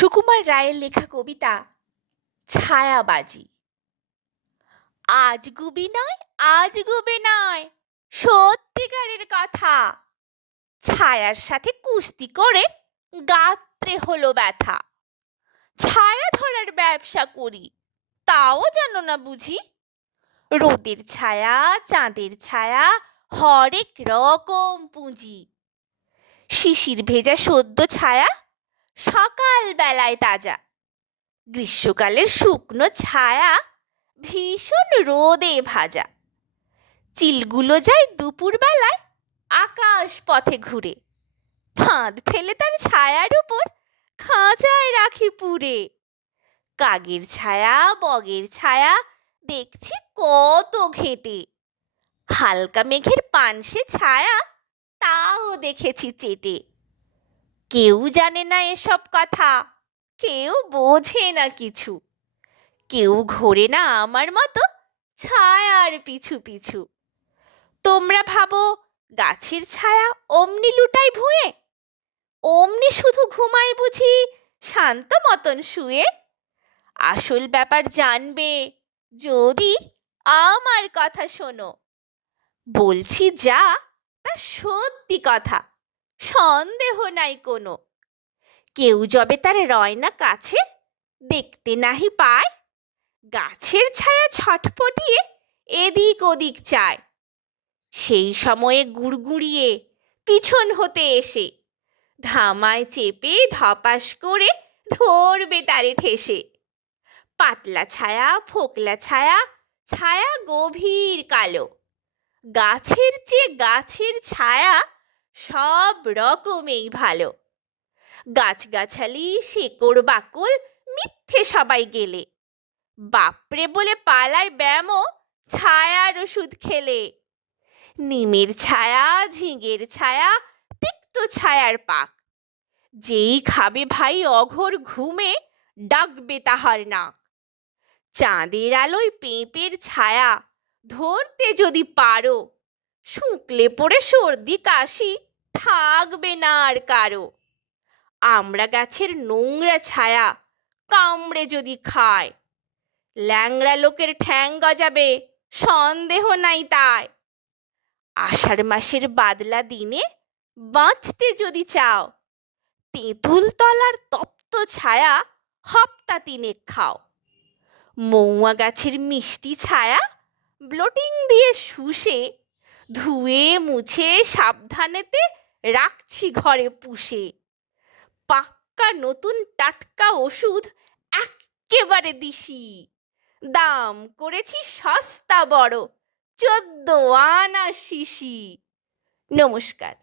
সুকুমার রায়ের লেখা কবিতা ছায়াবাজি। আজগুবি নয়, আজগুবি নয়, সত্যিকারের কথা। ছায়ার সাথে কুস্তি করে গাত্রে হলো ব্যথা। ছায়া ধরার ব্যবসা করি, তাও জানো না বুঝি? রোদের ছায়া, চাঁদের ছায়া, হরেক রকম পুঁজি। শিশির ভেজা সদ্য ছায়া, সকাল বেলায় তাজা। গ্রীষ্মকালের শুকনো ছায়া, ভীষণ রোদে ভাজা। চিলগুলো যায় দুপুর বেলায় আকাশ পথে ঘুরে। ফাঁদ ফেলে তার ছায়ার উপর খাঁচায় রাখি পুরে। কাগের ছায়া, বগের ছায়া, দেখছি কত ঘেঁটে। হালকা মেঘের পানসে ছায়া, তাও দেখেছি চেটে। কেউ জানে না এসব কথা, কেউ বোঝে না কিছু। কেউ ঘোরে না আমার মতো ছায়ার পিছু পিছু। তোমরা ভাবো গাছের ছায়া অমনি লুটাই ভুঁয়ে, অমনি শুধু ঘুমাই বুঝি শান্ত মতন শুয়ে? আসল ব্যাপার জানবে যদি আমার কথা শোনো। বলছি যা তা সত্যি কথা, সন্দেহ নাই কোনো। কেউ যবে তার রয় না কাছে, দেখতে নাহি পায়, গাছের ছায়া ছটফটিয়ে এদিক ওদিক চায়। সেই সময়ে গুড়গুড়িয়ে পিছন হতে এসে ধামায় চেপে ধপাস করে ধরবে তারে ঠেসে। পাতলা ছায়া, ফোকলা ছায়া, ছায়া গভীর কালো। গাছের চেয়ে গাছের ছায়া সব রকমেই ভালো। গাছগাছালি, শেকড় বাকল মিথ্যে সবাই গেলে, বাপরে বলে পালায় ব্যামো ছায়ার ওষুধ খেলে। নিমের ছায়া, ঝিঙের ছায়া, তিক্ত ছায়ার পাক, যেই খাবে ভাই অঘোর ঘুমে ডাকবে তাহার নাক। চাঁদের আলোয় পেঁপের ছায়া ধরতে যদি পারো, শুকলে পড়ে সর্দি কাশি থাকবে না আর কারো। আমড়া গাছের নোংরা ছায়া কামড়ে যদি খায়, ল্যাংড়া লোকের ঠ্যাং গজাবে সন্দেহ নাই তাই। আষাঢ় মাসের বাদলা দিনে বাঁচতে যদি চাও, তেঁতুল তলার তপ্ত ছায়া হপ্তা তিনেক খাও। মৌয়া গাছের মিষ্টি ছায়া ব্লোটিং দিয়ে শুষে ধুয়ে মুছে সাবধানেতে রাখছি ঘরে পুষে। পাক্কা নতুন টাটকা ওষুধ এক্কেবারে দিশি, দাম করেছি সস্তা বড় 14 আনা শিশি। নমস্কার।